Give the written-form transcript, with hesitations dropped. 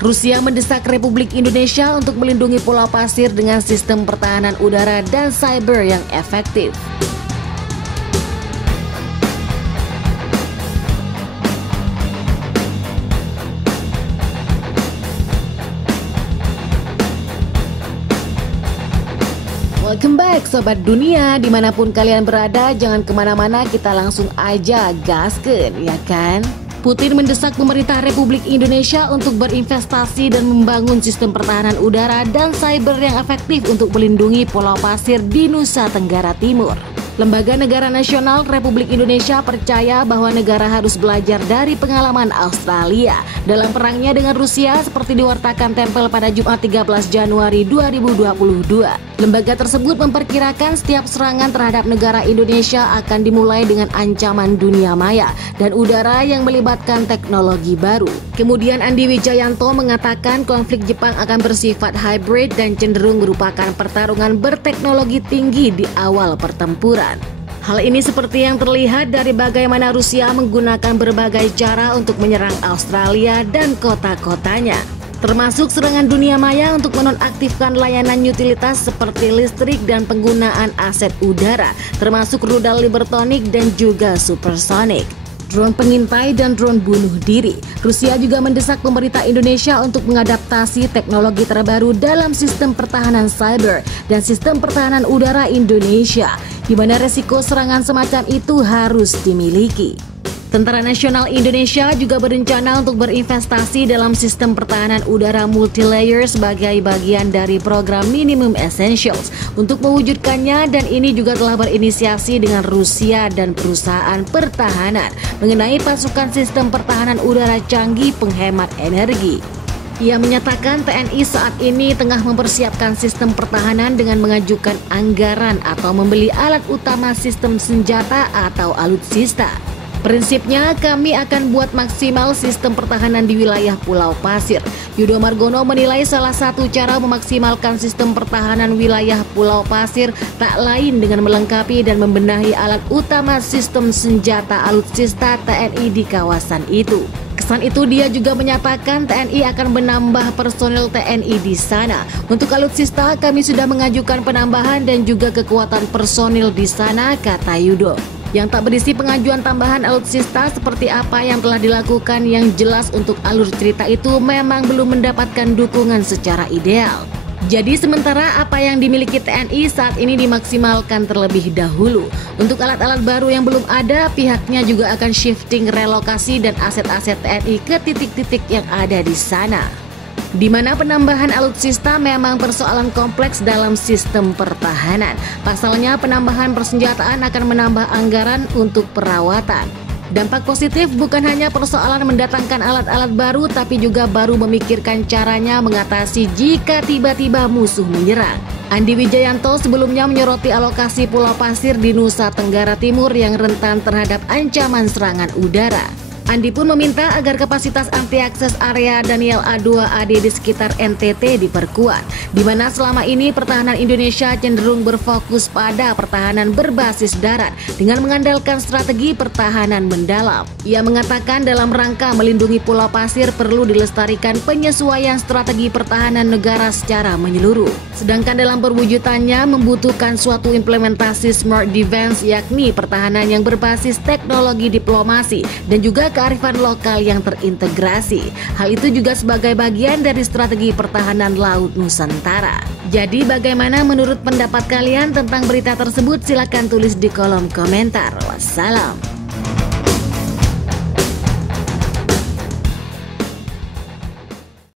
Rusia mendesak Republik Indonesia untuk melindungi Pulau Pasir dengan sistem pertahanan udara dan cyber yang efektif. Welcome back Sobat Dunia, dimanapun kalian berada, jangan kemana-mana, kita langsung aja gaskeun, ya kan? Putin mendesak pemerintah Republik Indonesia untuk berinvestasi dan membangun sistem pertahanan udara dan cyber yang efektif untuk melindungi Pulau Pasir di Nusa Tenggara Timur. Lembaga Negara Nasional Republik Indonesia percaya bahwa negara harus belajar dari pengalaman Australia dalam perangnya dengan Rusia seperti diwartakan Tempel pada Jumat 13 Januari 2022. Lembaga tersebut memperkirakan setiap serangan terhadap negara Indonesia akan dimulai dengan ancaman dunia maya dan udara yang melibatkan teknologi baru. Kemudian Andi Wijayanto mengatakan konflik Jepang akan bersifat hybrid dan cenderung merupakan pertarungan berteknologi tinggi di awal pertempuran. Hal ini seperti yang terlihat dari bagaimana Rusia menggunakan berbagai cara untuk menyerang Australia dan kota-kotanya, termasuk serangan dunia maya untuk menonaktifkan layanan utilitas seperti listrik dan penggunaan aset udara, termasuk rudal libertonik dan juga supersonik, drone pengintai dan drone bunuh diri. Rusia juga mendesak pemerintah Indonesia untuk mengadaptasi teknologi terbaru dalam sistem pertahanan cyber dan sistem pertahanan udara Indonesia, di mana resiko serangan semacam itu harus dimiliki. Tentara Nasional Indonesia juga berencana untuk berinvestasi dalam sistem pertahanan udara multilayer sebagai bagian dari program Minimum Essentials. Untuk mewujudkannya, dan ini juga telah berinisiasi dengan Rusia dan perusahaan pertahanan mengenai pasukan sistem pertahanan udara canggih penghemat energi. Ia menyatakan TNI saat ini tengah mempersiapkan sistem pertahanan dengan mengajukan anggaran atau membeli alat utama sistem senjata atau alutsista. Prinsipnya kami akan buat maksimal sistem pertahanan di wilayah Pulau Pasir. Yudo Margono menilai salah satu cara memaksimalkan sistem pertahanan wilayah Pulau Pasir tak lain dengan melengkapi dan membenahi alat utama sistem senjata alutsista TNI di kawasan itu. Kesan itu dia juga menyatakan TNI akan menambah personel TNI di sana. Untuk alutsista kami sudah mengajukan penambahan dan juga kekuatan personil di sana, kata Yudo. Yang tak berisi pengajuan tambahan alutsista seperti apa yang telah dilakukan, yang jelas untuk alur cerita itu memang belum mendapatkan dukungan secara ideal. Jadi sementara apa yang dimiliki TNI saat ini dimaksimalkan terlebih dahulu. Untuk alat-alat baru yang belum ada, pihaknya juga akan shifting relokasi dan aset-aset TNI ke titik-titik yang ada di sana. Di mana penambahan alutsista memang persoalan kompleks dalam sistem pertahanan. Pasalnya penambahan persenjataan akan menambah anggaran untuk perawatan. Dampak positif bukan hanya persoalan mendatangkan alat-alat baru, tapi juga baru memikirkan caranya mengatasi jika tiba-tiba musuh menyerang. Andi Wijayanto sebelumnya menyoroti alokasi Pulau Pasir di Nusa Tenggara Timur yang rentan terhadap ancaman serangan udara. Andi pun meminta agar kapasitas anti-akses area Daniel A2AD di sekitar NTT diperkuat, di mana selama ini pertahanan Indonesia cenderung berfokus pada pertahanan berbasis darat dengan mengandalkan strategi pertahanan mendalam. Ia mengatakan dalam rangka melindungi Pulau Pasir perlu dilestarikan penyesuaian strategi pertahanan negara secara menyeluruh. Sedangkan dalam perwujudannya membutuhkan suatu implementasi smart defense, yakni pertahanan yang berbasis teknologi diplomasi dan juga kearifan lokal yang terintegrasi. Hal itu juga sebagai bagian dari strategi pertahanan Laut Nusantara. Jadi bagaimana menurut pendapat kalian tentang berita tersebut? Silakan tulis di kolom komentar. Wassalam.